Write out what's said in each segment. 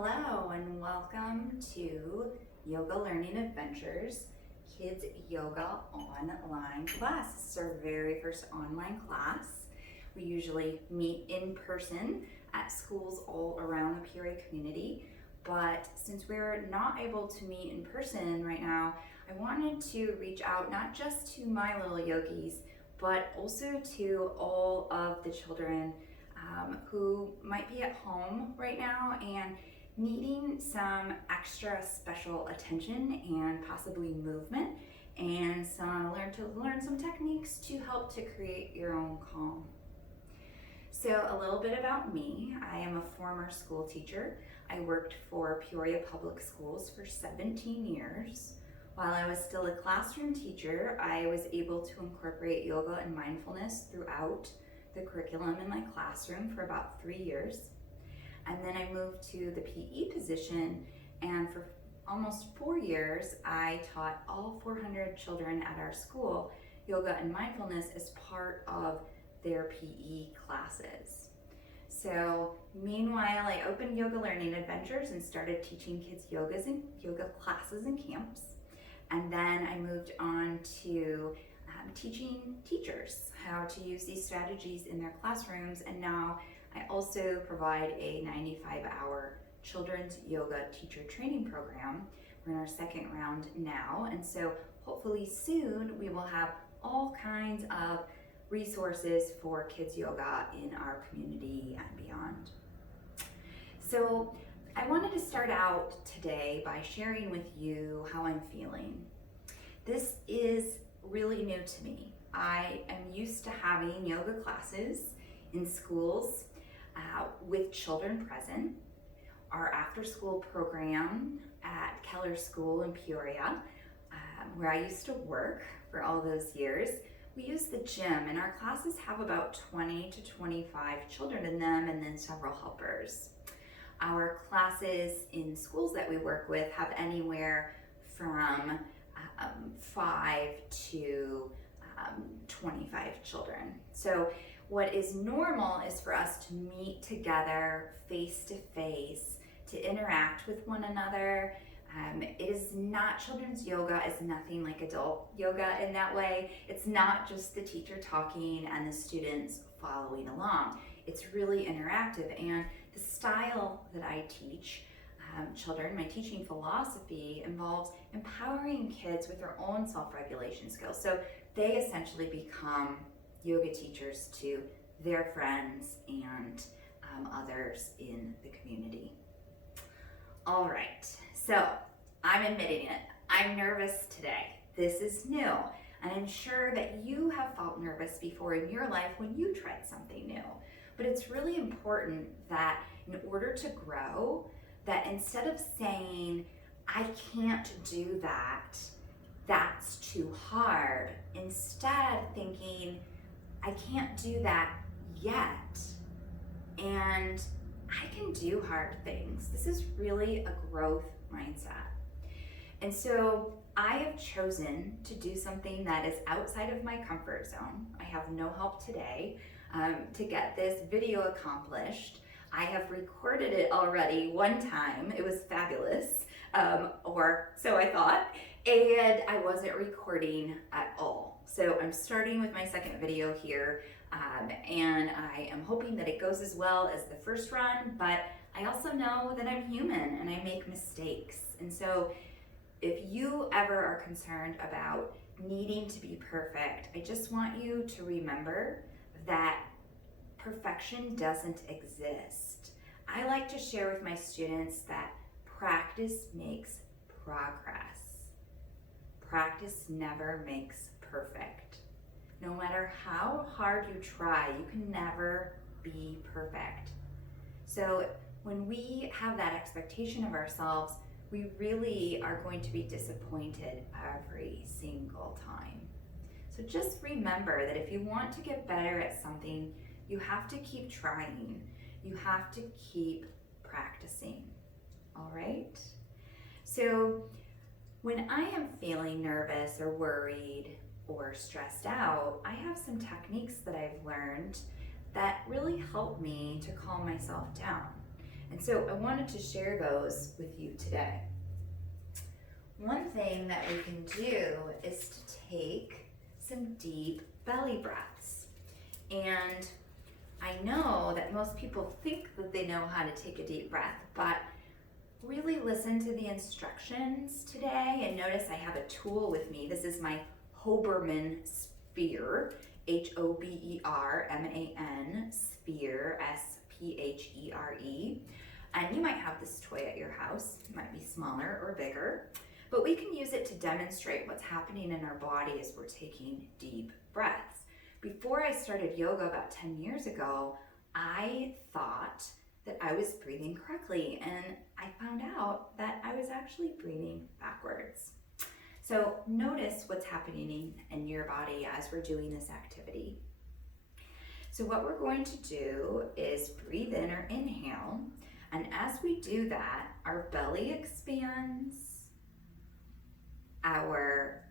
Hello and welcome to Yoga Learning Adventures Kids Yoga Online class. This is our very first online class. We usually meet in person at schools all around the Peoria community, but since we're not able to meet in person right now, I wanted to reach out not just to my little yogis, but also to all of the children who might be at home right now and needing some extra special attention and possibly movement and learn some techniques to help to create your own calm. So a little bit about me. I am a former school teacher. I worked for Peoria Public Schools for 17 years. While I was still a classroom teacher, I was able to incorporate yoga and mindfulness throughout the curriculum in my classroom for about 3 years. And then I moved to the PE position, and for almost 4 years, I taught all 400 children at our school yoga and mindfulness as part of their PE classes. So meanwhile, I opened Yoga Learning Adventures and started teaching kids yoga classes and camps. And then I moved on to teaching teachers how to use these strategies in their classrooms, and now I also provide a 95-hour children's yoga teacher training program. We're in our second round now, and so hopefully soon we will have all kinds of resources for kids yoga in our community and beyond. So I wanted to start out today by sharing with you how I'm feeling. This is really new to me. I am used to having yoga classes in schools with children present. Our after-school program at Keller School in Peoria, where I used to work for all those years, we use the gym, and our classes have about 20 to 25 children in them and then several helpers. Our classes in schools that we work with have anywhere from 5 to 25 children. So what is normal is for us to meet together face to face, to interact with one another. Children's yoga is nothing like adult yoga in that way. It's not just the teacher talking and the students following along. It's really interactive, and the style that I teach children, my teaching philosophy involves empowering kids with their own self-regulation skills. So they essentially become yoga teachers to their friends and others in the community. All right, so I'm admitting it. I'm nervous today. This is new, and I'm sure that you have felt nervous before in your life when you tried something new. But it's really important that in order to grow, that instead of saying, I can't do that, that's too hard, instead thinking, I can't do that yet, and I can do hard things. This is really a growth mindset. And so I have chosen to do something that is outside of my comfort zone. I have no help today to get this video accomplished. I have recorded it already one time. It was fabulous, or so I thought, and I wasn't recording at all. So I'm starting with my second video here, and I am hoping that it goes as well as the first run, but I also know that I'm human and I make mistakes. And so if you ever are concerned about needing to be perfect, I just want you to remember that perfection doesn't exist. I like to share with my students that practice makes progress. Practice never makes perfect. No matter how hard you try, you can never be perfect. So when we have that expectation of ourselves, we really are going to be disappointed every single time. So just remember that if you want to get better at something, you have to keep trying. You have to keep practicing. All right? So when I am feeling nervous or worried or stressed out, I have some techniques that I've learned that really help me to calm myself down. And so I wanted to share those with you today. One thing that we can do is to take some deep belly breaths. And I know that most people think that they know how to take a deep breath, but really listen to the instructions today and notice I have a tool with me. This is my Hoberman Sphere, Hoberman Sphere, Sphere. And you might have this toy at your house. It might be smaller or bigger, but we can use it to demonstrate what's happening in our body as we're taking deep breaths. Before I started yoga about 10 years ago, I thought that I was breathing correctly, and I found out that I was actually breathing backwards. So notice what's happening in your body as we're doing this activity. So what we're going to do is breathe in or inhale, and as we do that, our belly expands, our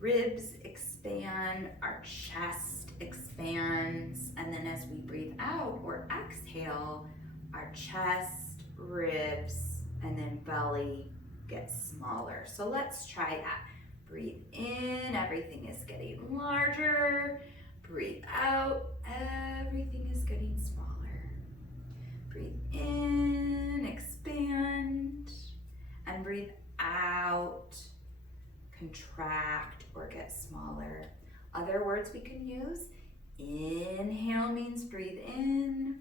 ribs expand, our chest expands, and then as we breathe out or exhale, our chest, ribs, and then belly gets smaller. So let's try that. Breathe in, everything is getting larger. Breathe out, everything is getting smaller. Breathe in, expand, and breathe out, contract or get smaller. Other words we can use: inhale means breathe in,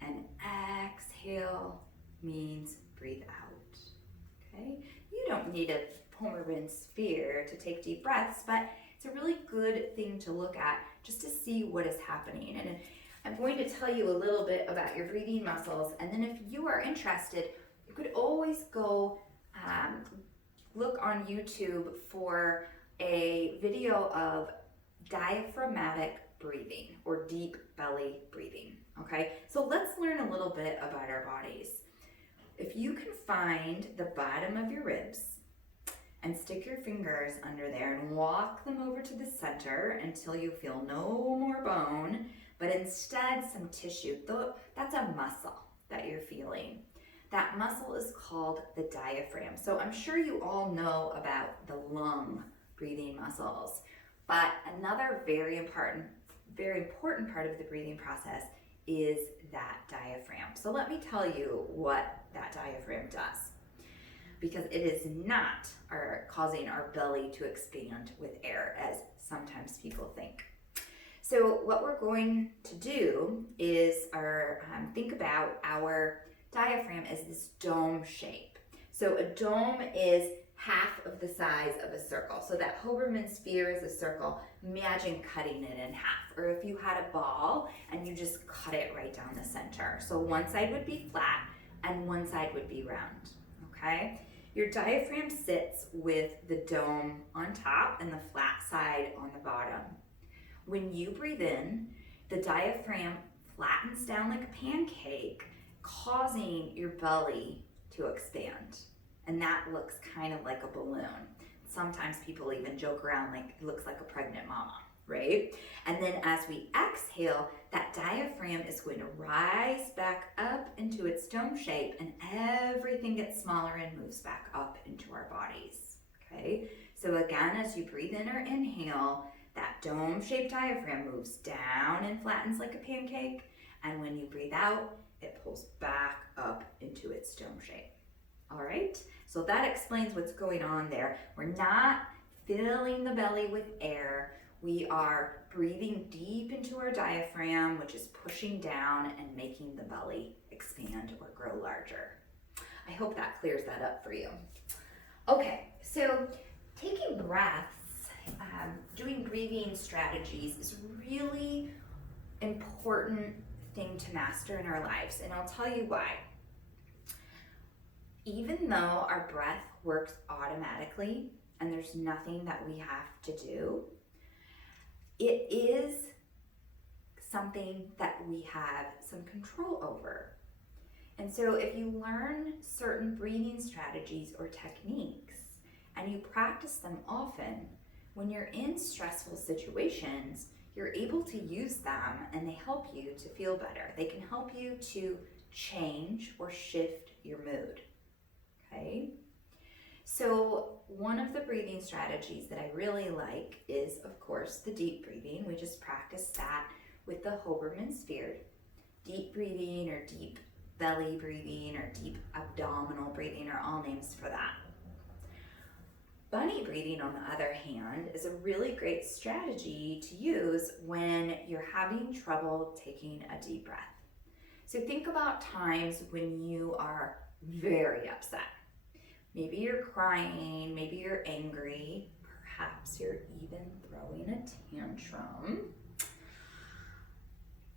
and exhale means breathe out. Okay? You don't need a Hoberman Sphere to take deep breaths, but it's a really good thing to look at just to see what is happening. And I'm going to tell you a little bit about your breathing muscles, and then if you are interested, you could always go look on YouTube for a video of diaphragmatic breathing or deep belly breathing. Okay, so let's learn a little bit about our bodies. If you can find the bottom of your ribs and stick your fingers under there and walk them over to the center until you feel no more bone, but instead some tissue. That's a muscle that you're feeling. That muscle is called the diaphragm. So I'm sure you all know about the lung breathing muscles, but another very important part of the breathing process is that diaphragm. So let me tell you what that diaphragm does, because it is not causing our belly to expand with air, as sometimes people think. So what we're going to do is think about our diaphragm as this dome shape. So a dome is half of the size of a circle. So that Hoberman Sphere is a circle. Imagine cutting it in half. Or if you had a ball and you just cut it right down the center. So one side would be flat and one side would be round. Okay? Your diaphragm sits with the dome on top and the flat side on the bottom. When you breathe in, the diaphragm flattens down like a pancake, causing your belly to expand. And that looks kind of like a balloon. Sometimes people even joke around like it looks like a pregnant mama, right? And then as we exhale, that diaphragm is going to rise back up into its dome shape, and everything gets smaller and moves back up into our bodies, okay? So again, as you breathe in or inhale, that dome-shaped diaphragm moves down and flattens like a pancake, and when you breathe out, it pulls back up into its dome shape. All right, so that explains what's going on there. We're not filling the belly with air. We are breathing deep into our diaphragm, which is pushing down and making the belly expand or grow larger. I hope that clears that up for you. Okay, so taking breaths, doing breathing strategies is really important thing to master in our lives, and I'll tell you why. Even though our breath works automatically and there's nothing that we have to do, it is something that we have some control over. And so if you learn certain breathing strategies or techniques and you practice them often, when you're in stressful situations, you're able to use them and they help you to feel better. They can help you to change or shift your mood, okay? So one of the breathing strategies that I really like is, of course, the deep breathing. We just practiced that with the Hoberman sphere. Deep breathing or deep belly breathing or deep abdominal breathing are all names for that. Bunny breathing, on the other hand, is a really great strategy to use when you're having trouble taking a deep breath. So think about times when you are very upset. Maybe you're crying, maybe you're angry, perhaps you're even throwing a tantrum.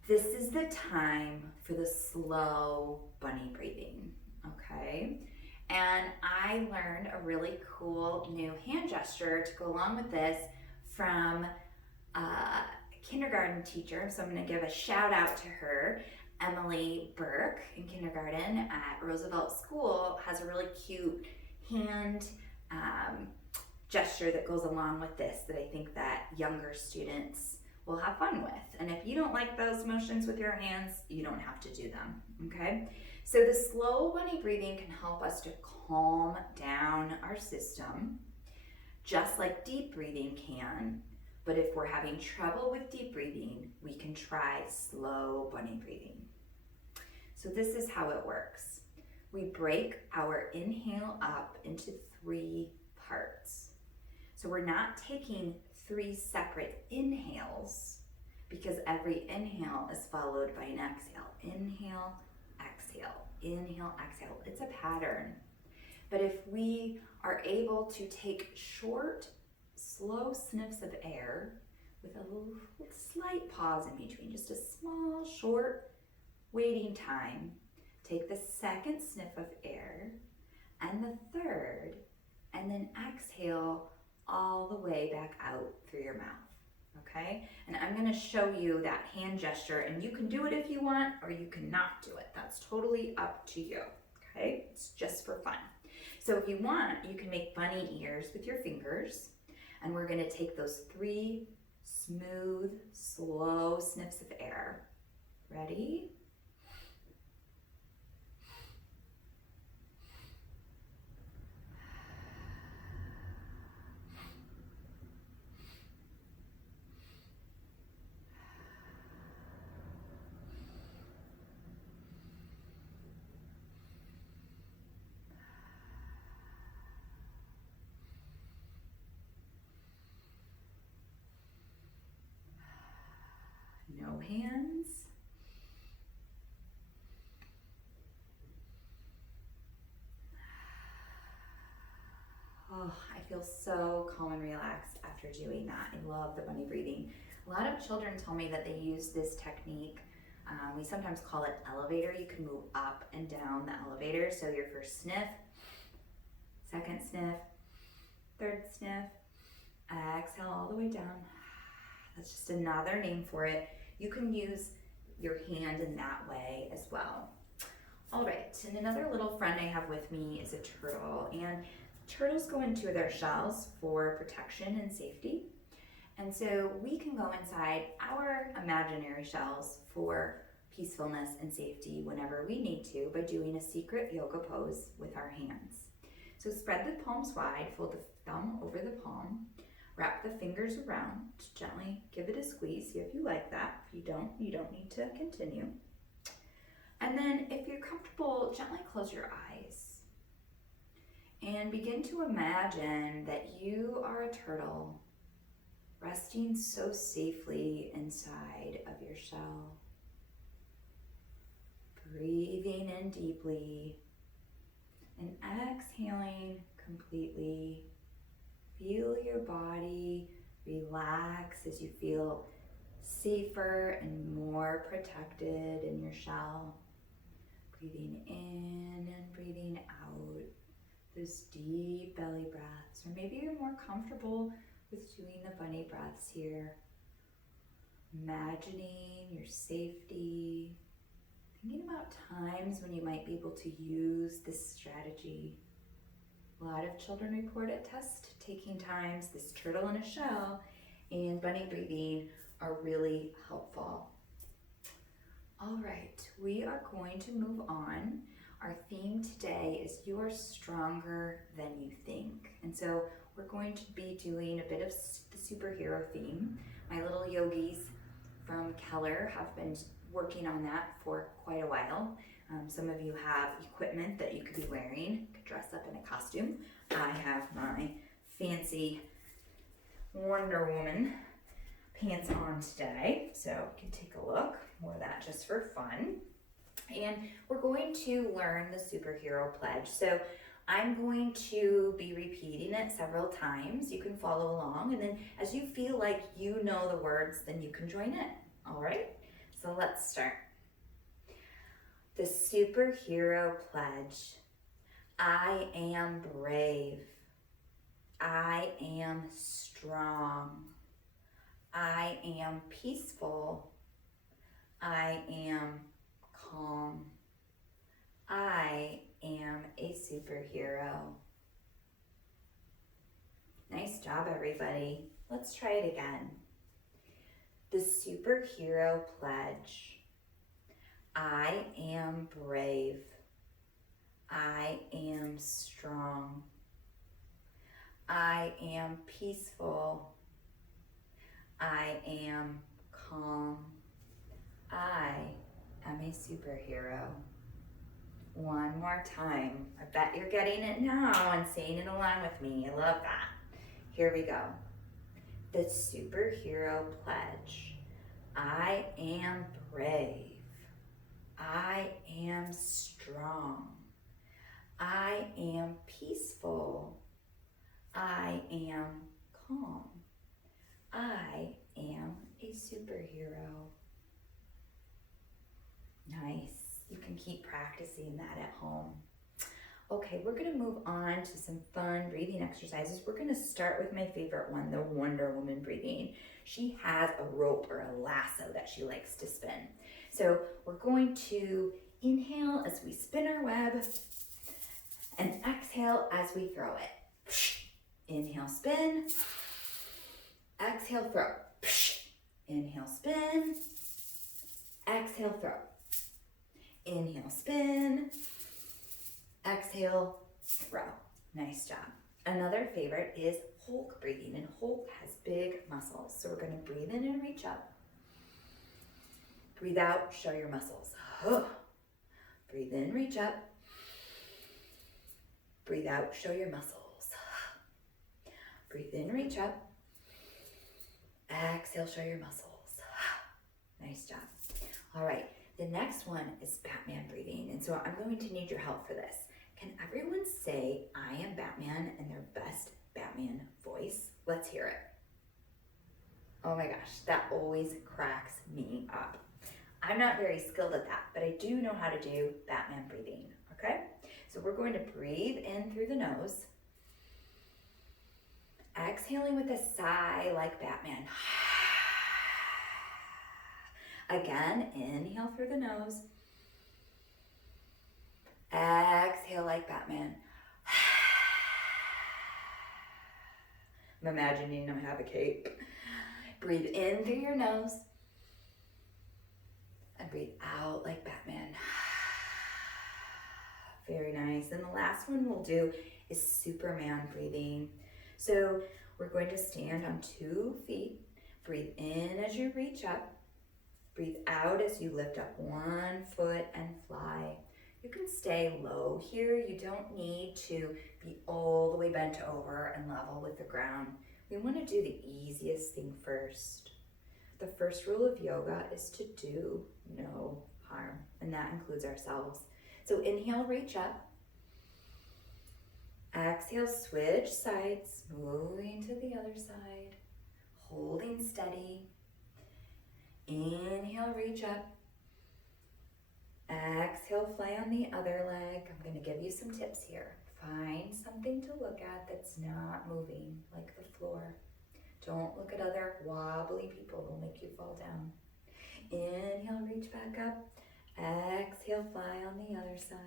This is the time for the slow bunny breathing, okay? And I learned a really cool new hand gesture to go along with this from a kindergarten teacher. So I'm going to give a shout out to her. Emily Burke in kindergarten at Roosevelt School has a really cute hand gesture that goes along with this that I think that younger students will have fun with. And if you don't like those motions with your hands, you don't have to do them, okay? So the slow bunny breathing can help us to calm down our system, just like deep breathing can. But if we're having trouble with deep breathing, we can try slow bunny breathing. So this is how it works. We break our inhale up into 3 parts. So we're not taking 3 separate inhales because every inhale is followed by an exhale. Inhale, exhale, inhale, exhale. It's a pattern. But if we are able to take short, slow sniffs of air with a little slight pause in between, just a small, short waiting time, take the second sniff of air and the third, and then exhale all the way back out through your mouth, okay? And I'm gonna show you that hand gesture, and you can do it if you want, or you cannot do it. That's totally up to you, okay? It's just for fun. So if you want, you can make bunny ears with your fingers, and we're gonna take those 3 smooth, slow sniffs of air. Ready? No hands. Oh, I feel so calm and relaxed after doing that. I love the bunny breathing. A lot of children tell me that they use this technique. We sometimes call it elevator. You can move up and down the elevator. So your first sniff, second sniff, third sniff, exhale all the way down. That's just another name for it. You can use your hand in that way as well. All right, and another little friend I have with me is a turtle, and turtles go into their shells for protection and safety. And so we can go inside our imaginary shells for peacefulness and safety whenever we need to by doing a secret yoga pose with our hands. So spread the palms wide, fold the thumb over the palm, wrap the fingers around, gently give it a squeeze, see if you like that. If you don't need to continue. And then if you're comfortable, gently close your eyes and begin to imagine that you are a turtle resting so safely inside of your shell. Breathing in deeply and exhaling completely. Feel your body relax as you feel safer and more protected in your shell. Breathing in and breathing out. Those deep belly breaths, or maybe you're more comfortable with doing the bunny breaths here. Imagining your safety. Thinking about times when you might be able to use this strategy. A lot of children report at test taking times this turtle in a shell and bunny breathing are really helpful. All right, we are going to move on. Our theme today is you're stronger than you think. And so we're going to be doing a bit of the superhero theme. My little yogis from Keller have been working on that for quite a while. Some of you have equipment that you could be wearing, could dress up in a costume. I have my fancy Wonder Woman pants on today, so you can take a look. More of that just for fun. And we're going to learn the superhero pledge. So I'm going to be repeating it several times. You can follow along, and then as you feel like you know the words, then you can join in. All right, so let's start. The superhero pledge. I am brave. I am strong. I am peaceful. I am calm. I am a superhero. Nice job, everybody. Let's try it again. The superhero pledge. I am brave. I am strong. I am peaceful. I am calm. I am a superhero. One more time. I bet you're getting it now and saying it along with me. I love that. Here we go. The superhero pledge. I am brave. I am strong. I am peaceful. I am calm. I am a superhero. Nice. You can keep practicing that at home. Okay, we're going to move on to some fun breathing exercises. We're going to start with my favorite one, the Wonder Woman breathing. She has a rope or a lasso that she likes to spin. So we're going to inhale as we spin our web and exhale as we throw it. Inhale, spin. Exhale, throw. Inhale, spin. Exhale, throw. Inhale, spin. Exhale, throw. Nice job. Another favorite is Hulk breathing, and Hulk has big muscles. So we're going to breathe in and reach up. Breathe out, show your muscles. Breathe in, reach up. Breathe out, show your muscles. Breathe in, reach up. Exhale, show your muscles. Nice job. All right, the next one is Batman breathing. And so I'm going to need your help for this. Can everyone say, I am Batman in their best Batman voice? Let's hear it. Oh my gosh, that always cracks me up. I'm not very skilled at that, but I do know how to do Batman breathing, okay? So we're going to breathe in through the nose. Exhaling with a sigh like Batman. Again, inhale through the nose. Exhale like Batman. I'm imagining I have a cape. Breathe in through your nose. And breathe out like Batman. Very nice. And the last one we'll do is Superman breathing. So we're going to stand on 2 feet. Breathe in as you reach up. Breathe out as you lift up 1 foot and fly. You can stay low here. You don't need to be all the way bent over and level with the ground. We want to do the easiest thing first. The first rule of yoga is to do no harm, and that includes ourselves. So inhale, reach up. Exhale, switch sides, moving to the other side, holding steady. Inhale, reach up. Exhale, fly on the other leg. I'm going to give you some tips here. Find something to look at that's not moving, like the floor. Don't look at other wobbly people, they'll make you fall down. Inhale, reach back up. Exhale, fly on the other side.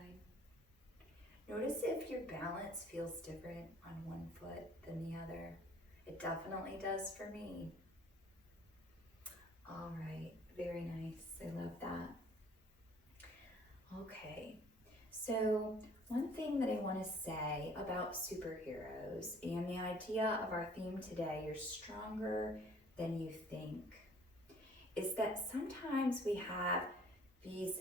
Notice if your balance feels different on one foot than the other. It definitely does for me. All right, very nice. I love that. Okay, so one thing that I want to say about superheroes and the idea of our theme today, you're stronger than you think, is that sometimes we have these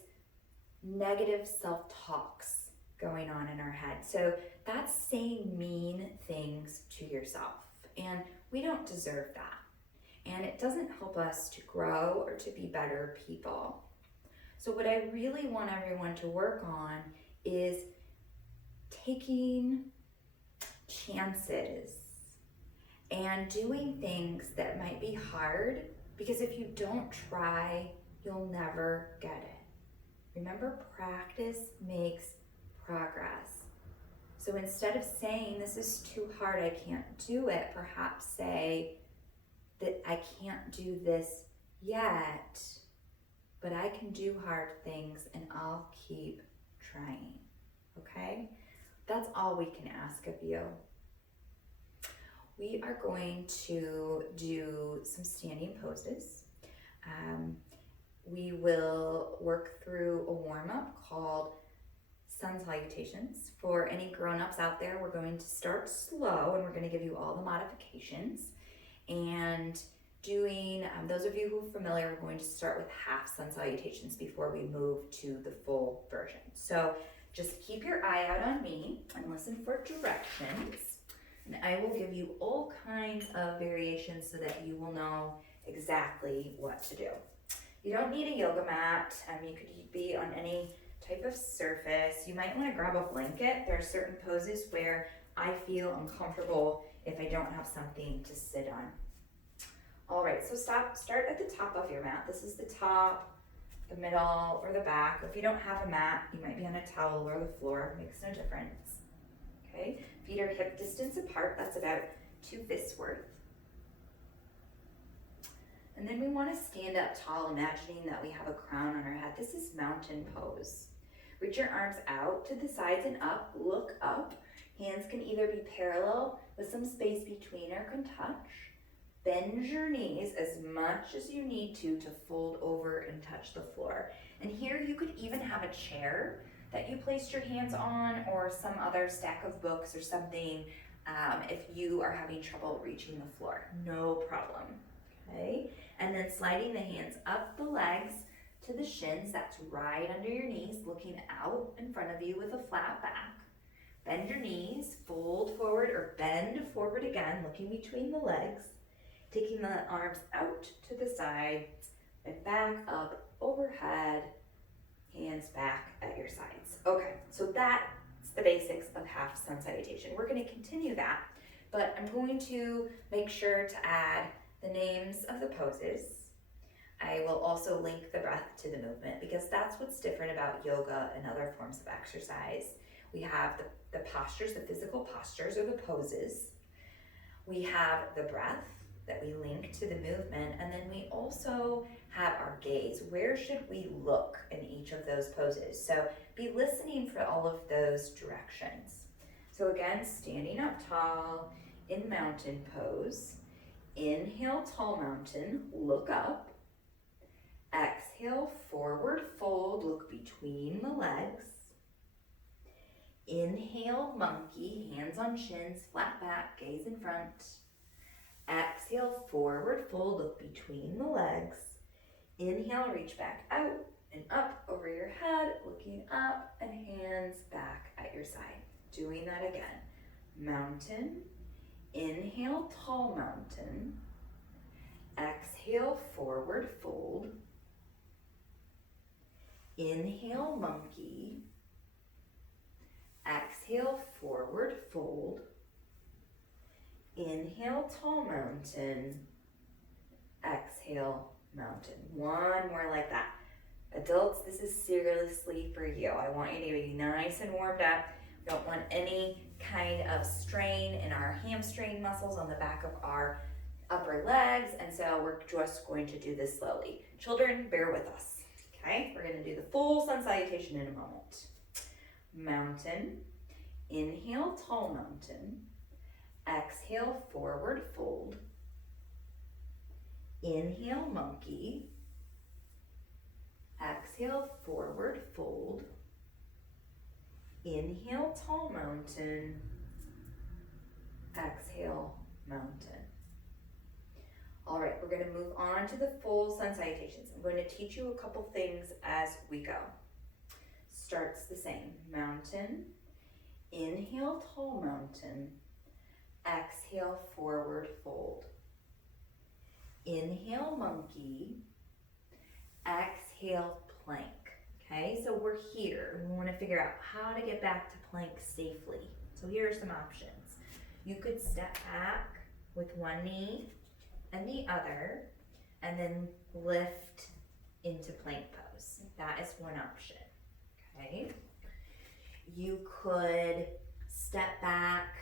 negative self-talks going on in our head. So that's saying mean things to yourself, and we don't deserve that. And it doesn't help us to grow or to be better people. So what I really want everyone to work on is taking chances and doing things that might be hard, because if you don't try, you'll never get it. Remember, practice makes progress. So instead of saying, this is too hard, I can't do it, perhaps say that I can't do this yet, but I can do hard things and I'll keep trying, okay? That's all we can ask of you. We are going to do some standing poses. We will work through a warm-up called sun salutations. For any grown-ups out there, we're going to start slow and we're going to give you all the modifications. And doing, those of you who are familiar, we're going to start with half sun salutations before we move to the full version. So just keep your eye out on me and listen for directions. And I will give you all kinds of variations so that you will know exactly what to do. You don't need a yoga mat. You could be on any type of surface. You might want to grab a blanket. There are certain poses where I feel uncomfortable if I don't have something to sit on. All right, so start at the top of your mat. This is the top, the middle, or the back. If you don't have a mat, you might be on a towel or the floor. Makes no difference. Okay, feet are hip distance apart. That's about 2 fists worth. And then we want to stand up tall, imagining that we have a crown on our head. This is mountain pose. Reach your arms out to the sides and up. Look up. Hands can either be parallel with some space between or can touch. Bend your knees as much as you need to fold over and touch the floor. And here you could even have a chair that you placed your hands on, or some other stack of books or something, if you are having trouble reaching the floor. No problem. Okay, and then sliding the hands up the legs to the shins. That's right under your knees, looking out in front of you with a flat back. Bend your knees, fold forward or bend forward again, looking between the legs. Taking the arms out to the sides and back up overhead, hands back at your sides. Okay, so that's the basics of half sun salutation. We're going to continue that, but I'm going to make sure to add the names of the poses. I will also link the breath to the movement, because that's what's different about yoga and other forms of exercise. We have the postures, the physical postures or the poses. We have the breath that we link to the movement, and then we also have our gaze. Where should we look in each of those poses? So be listening for all of those directions. So again, standing up tall in mountain pose. Inhale, tall mountain, look up. Exhale, forward fold, look between the legs. Inhale, monkey, hands on shins, flat back, gaze in front. Exhale, forward fold, look between the legs. Inhale, reach back out and up over your head, looking up, and hands back at your side. Doing that again. Mountain. Inhale, tall mountain. Exhale, forward fold. Inhale, monkey. Exhale, forward fold. Inhale, tall mountain. Exhale, mountain. One more like that. Adults, this is seriously for you. I want you to be nice and warmed up. We don't want any kind of strain in our hamstring muscles on the back of our upper legs, and so we're just going to do this slowly. Children, bear with us, okay? We're going to do the full sun salutation in a moment. Mountain. Inhale, tall mountain. Exhale, forward fold. Inhale, monkey. Exhale, forward fold. Inhale, tall mountain. Exhale, mountain. All right, we're gonna move on to the full sun salutations. I'm going to teach you a couple things as we go. Starts the same, mountain. Inhale, tall mountain. Exhale, forward fold. Inhale, monkey. Exhale, plank. Okay, so we're here. We want to figure out how to get back to plank safely. So here are some options. You could step back with one knee and the other, and then lift into plank pose. That is one option. Okay. You could step back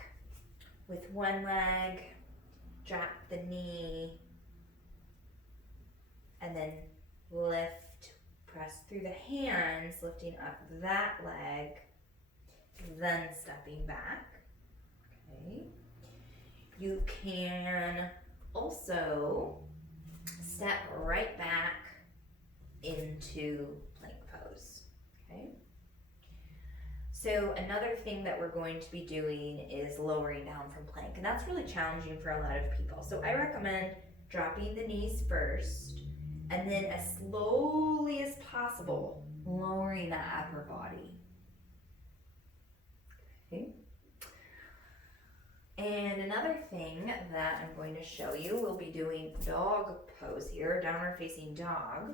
with one leg, drop the knee, and then lift, press through the hands, lifting up that leg, then stepping back. Okay. You can also step right back into plank pose. Okay. So another thing that we're going to be doing is lowering down from plank, and that's really challenging for a lot of people. So I recommend dropping the knees first, and then as slowly as possible, lowering the upper body. Okay. And another thing that I'm going to show you, we'll be doing dog pose here, downward facing dog.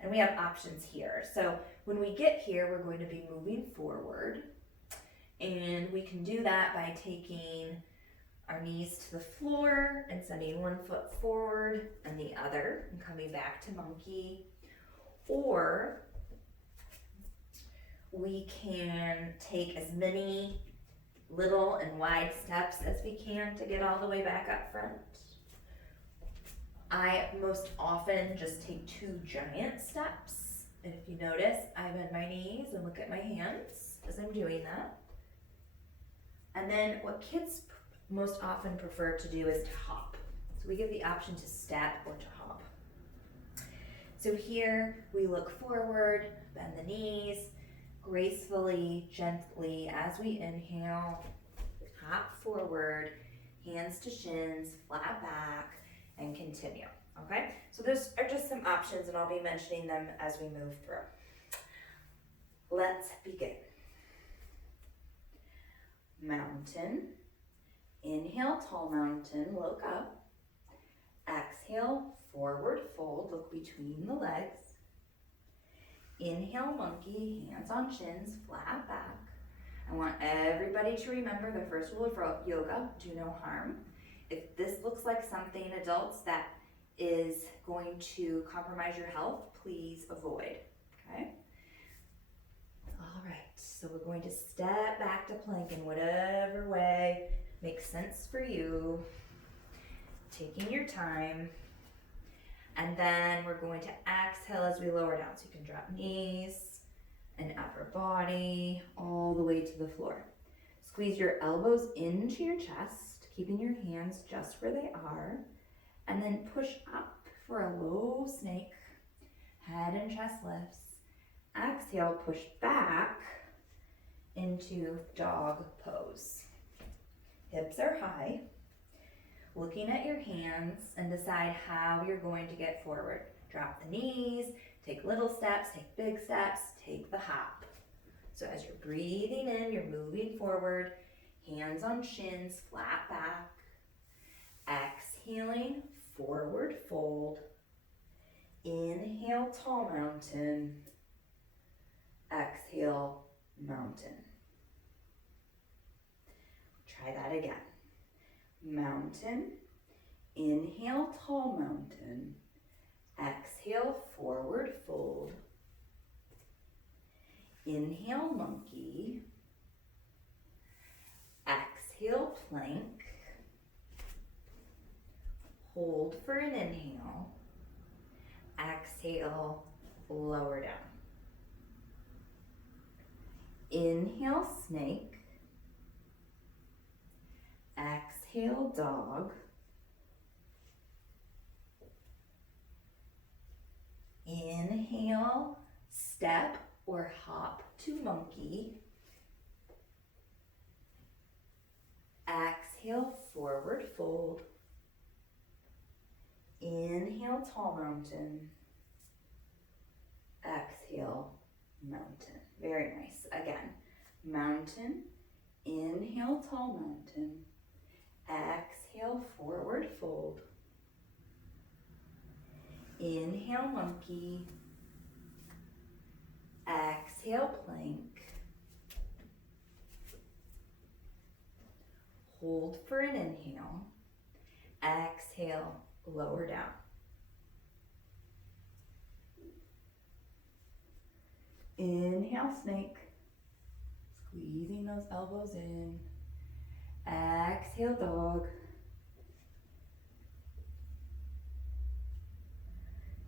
And we have options here. So when we get here, we're going to be moving forward. And we can do that by taking our knees to the floor and sending one foot forward and the other and coming back to monkey. Or we can take as many little and wide steps as we can to get all the way back up front. I most often just take 2 giant steps. And if you notice, I bend my knees and look at my hands as I'm doing that. And then what kids most often prefer to do is to hop. So we give the option to step or to hop. So here we look forward, bend the knees, gracefully, gently, as we inhale, hop forward, hands to shins, flat back, and continue. Okay, so those are just some options, and I'll be mentioning them as we move through. Let's begin. Mountain. Inhale, tall mountain, look up. Exhale, forward fold, look between the legs. Inhale, monkey, hands on shins, flat back. I want everybody to remember the first rule of yoga, do no harm. If this looks like something, adults, that is going to compromise your health, please avoid, okay? All right, so we're going to step back to plank in whatever way makes sense for you, taking your time. And then we're going to exhale as we lower down. So you can drop knees and upper body all the way to the floor. Squeeze your elbows into your chest, keeping your hands just where they are. And then push up for a low snake. Head and chest lifts. Exhale, push back into dog pose. Hips are high. Looking at your hands and decide how you're going to get forward. Drop the knees, take little steps, take big steps, take the hop. So as you're breathing in, you're moving forward, hands on shins, flat back. Exhaling, forward fold. Inhale, tall mountain. Exhale, mountain. Try that again. Mountain, inhale, tall mountain, exhale, forward fold, inhale, monkey, exhale, plank, hold for an inhale, exhale, lower down. Inhale, snake, exhale, dog. Inhale, step or hop to monkey. Exhale, forward fold. Inhale, tall mountain. Exhale, mountain. Very nice. Again, mountain. Inhale, tall mountain. Exhale, forward fold. Inhale, monkey. Exhale, plank. Hold for an inhale. Exhale, lower down. Inhale, snake. Squeezing those elbows in. Exhale, dog.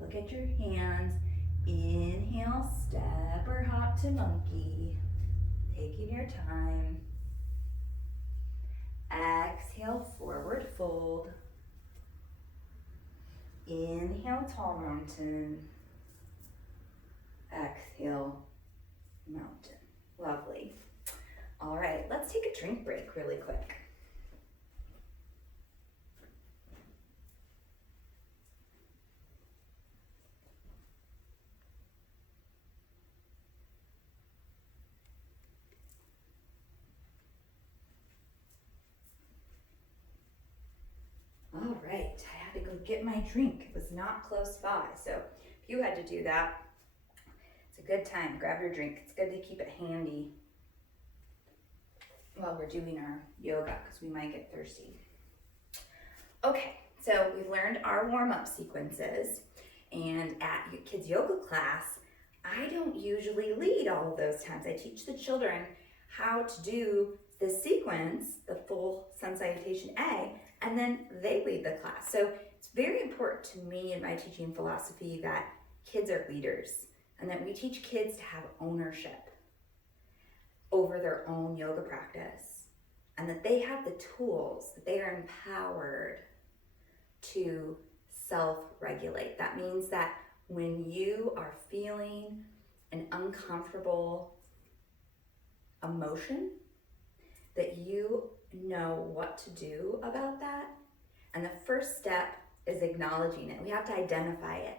Look at your hands. Inhale, step or hop to monkey. Taking your time. Exhale, forward fold. Inhale, tall mountain. Exhale, mountain. Lovely. All right, let's take a drink break really quick. All right, I had to go get my drink. It was not close by, so if you had to do that, it's a good time. Grab your drink. It's good to keep it handy while we're doing our yoga because we might get thirsty. Okay, so we've learned our warm-up sequences, and at your kids' yoga class, I don't usually lead all of those times. I teach the children how to do the sequence, the full sun salutation A, and then they lead the class. So it's very important to me in my teaching philosophy that kids are leaders and that we teach kids to have ownership over their own yoga practice and that they have the tools, that they are empowered to self-regulate. That means that when you are feeling an uncomfortable emotion, that you know what to do about that. And the first step is acknowledging it. We have to identify it.